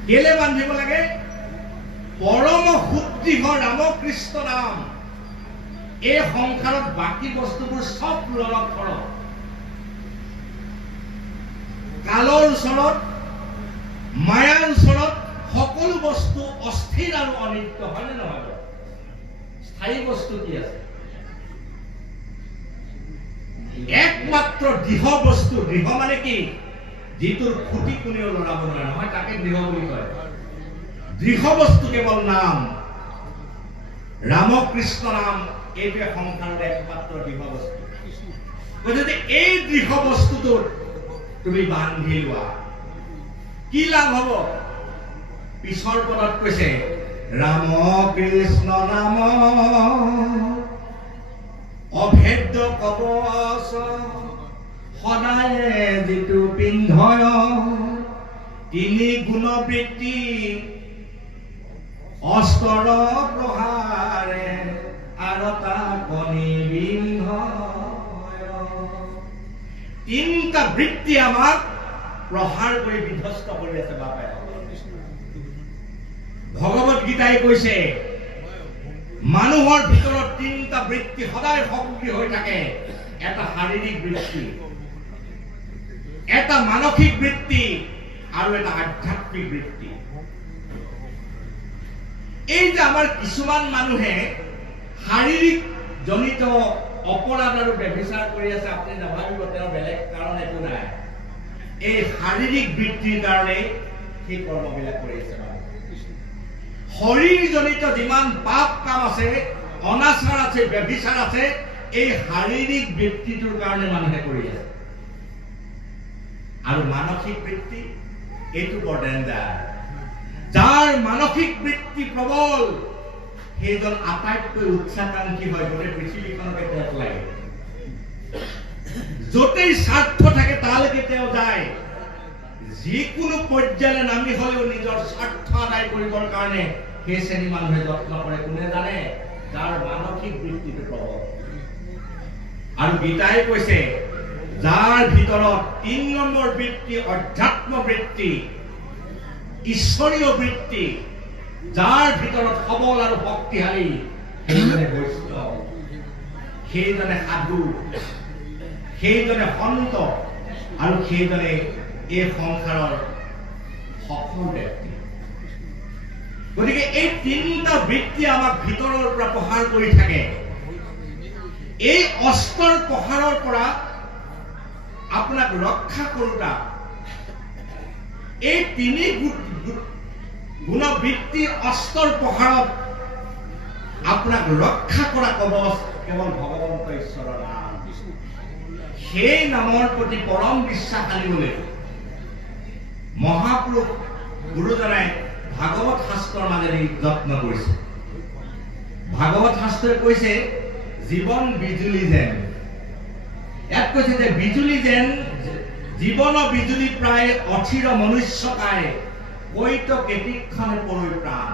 কেলে বান্ধিব লাগে? পৰম সুদৃঢ় ৰামকৃষ্ণ নাম। এই সংসাৰত বাকী বস্তুবোৰ চব লৰক ফৰক। কালৰ ওচৰত, মায়াৰ ওচৰত সকলো বস্তু অস্থিৰ আৰু অনিত্য, হয়নে নহয়? স্থায়ী বস্তু কি আছে? একমাত্ৰ দৃঢ় বস্তু। দৃঢ় মানে কি? যিটোৰ খুঁটি কোনেও লৰাব নোৱাৰে, নহয়, তাকে দৃঢ় বুলি কয়। দৃঢ় বস্তু কেৱল নাম, ৰামকৃষ্ণ নাম। এইটোৱে সংসাৰৰ একমাত্ৰ দৃঢ় বস্তু। গতিকে এই দৃঢ় বস্তুটোত তুমি বান্ধি লোৱা, কি লাভ হ'ব? পিছৰ পদত কৈছে, ৰাম কৃষ্ণ নাম অভেদ্য কবচ সদায়ে যিটো পিন্ধয় তিনি গুণবৃত্তি অস্তৰ প্ৰহাৰে আৰতা কণি বিন্ধ তিনিটা বৃত্তি আমাক প্ৰহাৰ কৰি বিধ্বস্ত কৰি আছে বাপে ভগৱত গীতাই কৈছে মানুহৰ ভিতৰত তিনিটা বৃত্তি সদায় সক্ৰিয় হৈ থাকে এটা শাৰীৰিক বৃত্তি এটা মানসিক বৃত্তি আৰু এটা আধ্যাত্মিক বৃত্তি এই যে আমাৰ কিছুমান মানুহে শাৰীৰিক জনিত অপৰাধ আৰু ব্যভিচাৰ কৰি আছে আপুনি নাভাবিব তেওঁৰ বেলেগ কাৰণ একো নাই এই শাৰীৰিক বৃত্তিৰ কাৰণে সেই কৰ্মবিলাক কৰি আছে শৰীৰ জনিত যিমান পাপ কাম আছে অনাচাৰ আছে ব্যভিচাৰ আছে এই শাৰীৰিক বৃত্তিটোৰ কাৰণে মানুহে কৰি আছে আৰু মানসিক বৃত্তি এইটো বৰ ডেঞ্জাৰ যাৰ মানসিক বৃত্তি প্ৰবল সেইজন আটাইতকৈ উচ্চাকাংক্ষী হয় গোটেই পৃথিৱীখনকে তেওঁক লাগে য'তেই স্বাৰ্থ থাকে তালৈকে তেওঁ যায় যিকোনো পৰ্যায়লৈ নামি হলেও নিজৰ স্বাৰ্থ আদায় কৰিবৰ কাৰণে সেই শ্ৰেণী মানুহে যত্ন কৰে কোনে জানে যাৰ মানসিক বৃত্তিটো প্ৰবল আৰু গীতাই কৈছে যাৰ ভিতৰত ৩ নম্বৰ বৃত্তি অধ্যাত্ম বৃত্তি ঈশ্বৰীয় বৃত্তি যাৰ ভিতৰত সবল আৰু শক্তিশালী সেইজনে বৈষ্ণৱ সেইজনে সাধু সেইজনে সন্ত আৰু সেইজনে এই সংসাৰৰ সফল ব্যক্তি গতিকে এই তিনিটা বৃত্তি আমাক ভিতৰৰ পৰা প্ৰহাৰ কৰি থাকে এই অস্ত্ৰৰ প্ৰহাৰৰ পৰা আপোনাক ৰক্ষা কৰোঁতা এই তিনি গুণবৃত্তি অস্ত্ৰৰ প্ৰহাৰত আপোনাক ৰক্ষা কৰা কবচ কেৱল ভগৱন্ত ঈশ্বৰৰ নাম সেই নামৰ প্ৰতি পৰম বিশ্বাস আনিবলৈ মহাপুৰুষ গুৰুজনাই ভাগৱত শাস্ত্ৰৰ মাজেদি যত্ন কৰিছে ভাগৱত শাস্ত্ৰই কৈছে জীৱন বিজুলী যেন ইয়াত কৈছে যে বিজুলী যেন জীৱন বিজুলী প্ৰায় অথিৰ মনুষ্যকায় কৈত কেতিক্ষণে পৰৈ প্ৰাণ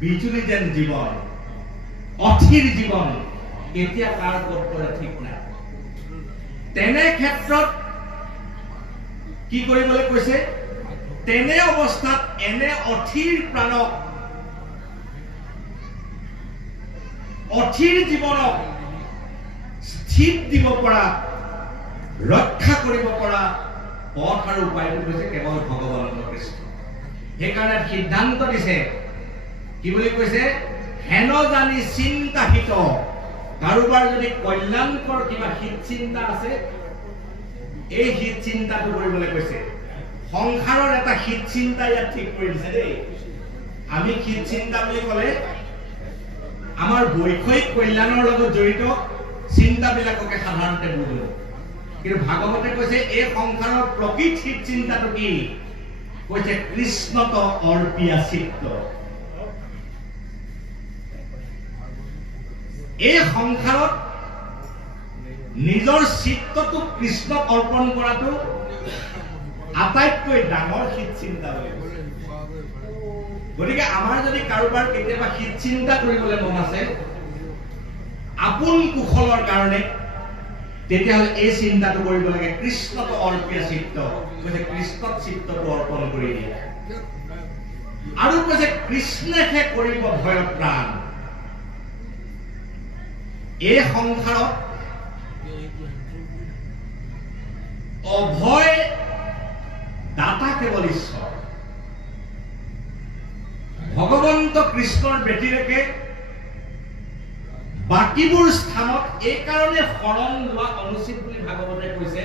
বিজুলী যেন জীৱন অথিৰ জীৱন কেতিয়া কাৰ ক'ত পৰে ঠিক নাই তেনে ক্ষেত্ৰত কি কৰিবলৈ কৈছে তেনে অৱস্থাত এনে অথিৰ প্ৰাণক অথিৰ জীৱনক স্থিত দিব পৰা ৰক্ষা কৰিব পৰা পথ আৰু উপায়টো হৈছে কেৱল ভগৱন্ত কৃষ্ণ সেইকাৰণে সিদ্ধান্ত দিছে কি বুলি কৈছে হেন জানি চিন্তাহিত কাৰোবাৰ যদি কল্যাণকৰ কিবা হিত চিন্তা আছে এই হিত চিন্তাটো কৰিবলৈ কৈছে সংসাৰৰ এটা হিত চিন্তা ইয়াত ঠিক কৰি দিছে দেই আমি হিত চিন্তা বুলি ক'লে আমাৰ বৈষয়িক কল্যাণৰ লগত জড়িত চিন্তাবিলাককে সাধাৰণতে বুজো কিন্তু ভাগৱতে কৈছে এই সংসাৰৰ প্ৰকৃত হিত চিন্তাটো কি কৈছে কৃষ্ণত অৰ্পিয়া চিত্ত এই সংসাৰত নিজৰ চিত্তটো কৃষ্ণক অৰ্পণ কৰাটো আটাইতকৈ ডাঙৰ হিত চিন্তা বুলি কৈছে গতিকে আমাৰ যদি কাৰোবাৰ কেতিয়াবা হিত চিন্তা কৰিবলৈ মন আছে আপোন কুশলৰ কাৰণে তেতিয়াহ'লে এই চিন্তাটো কৰিব লাগে কৃষ্ণক অৰ্পিয়া চিত্ত কৈছে কৃষ্ণক চিত্তটো অৰ্পণ কৰি দিয়া আৰু কৈছে কৃষ্ণেহে কৰিব ভয় প্ৰাণ এই সংসাৰত অভয় দাতা কেৱল ঈশ্বৰ ভগৱন্ত কৃষ্ণৰ ব্যতিৰেকে বাকীবোৰ স্থানত এই কাৰণে শৰণ লোৱা অনুচিত বুলি ভাগৱতে কৈছে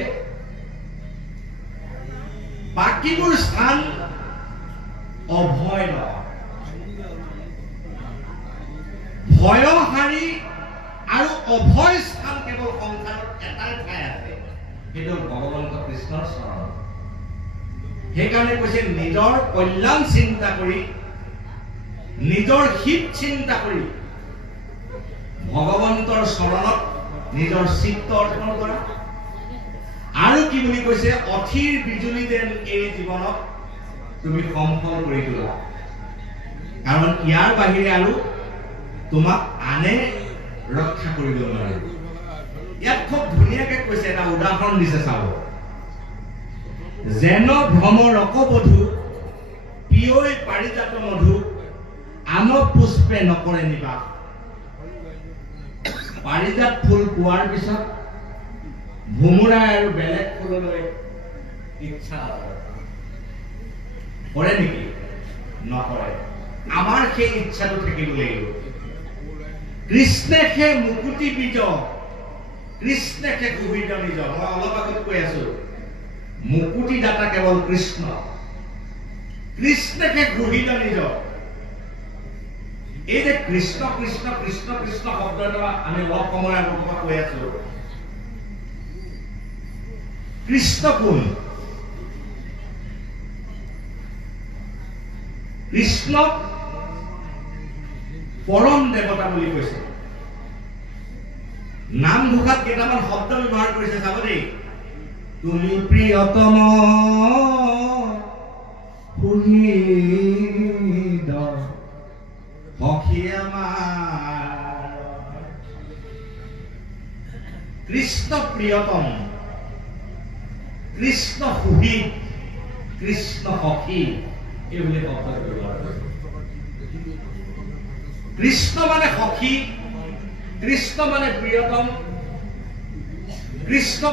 বাকীবোৰ স্থান অভয় ভয়হাৰী আৰু অভয় স্থান কেৱল সংসাৰত এটাই ঠাই আছে সেইটো ভগৱন্ত কৃষ্ণৰ চৰণ সেইকাৰণে কৈছে নিজৰ কল্যাণ চিন্তা কৰি নিজৰ হিত চিন্তা কৰি ভগৱন্তৰ চৰণত নিজৰ চিত্ত অৰ্পণ কৰা। আৰু কি বুলি কৈছে, অথিৰ বিজুলী যেন এই জীৱনত তুমি সম্ফল কৰি তোলা, কাৰণ ইয়াৰ বাহিৰে আৰু তোমাক আনে ৰক্ষা কৰিব নোৱাৰে। ইয়াত খুব ধুনীয়াকে কৈছে, এটা উদাহৰণ দিছে চাব। যেন ভ্ৰমৰ ৰকবধূ পিয়ৈ পাৰিজাত মধু আন পুষ্পে নকৰে নিবাস। পাৰিজাত ফুল পোৱাৰ পিছত ভোমোৰাই আৰু বেলেগ ফুললৈ ইচ্ছা কৰে নেকি? নকৰে। আমাৰ সেই ইচ্ছাটো থাকিব লাগিব। কৃষ্ণে সেই মুকুতি বীজ, কৃষ্ণে সেই সুবিধা নিজ। মই অলপ আগত কৈ আছো, মুকুতি দাতা কেৱল কৃষ্ণ, কৃষ্ণে সেই গৃহীত নিজ। এই যে কৃষ্ণ কৃষ্ণ কৃষ্ণ কৃষ্ণ শব্দ এটা আমি অলপ সময় আগৰ পৰা কৈ আছো। কৃষ্ণ কোন? কৃষ্ণক পৰম দেৱতা বুলি কৈছে। নাম ঘোষাত কেইটামান শব্দ ব্যৱহাৰ কৰিছে চাব দেই। তুমি প্ৰিয়তম সুহৃদ সখী আমাৰ। কৃষ্ণ প্ৰিয়তম, কৃষ্ণ সুহৃদ, কৃষ্ণ সখী, এইবুলি শব্দ ব্যৱহাৰ কৰিছে। কৃষ্ণ মানে সখী, কৃষ্ণ মানে প্ৰিয়তম, কৃষ্ণ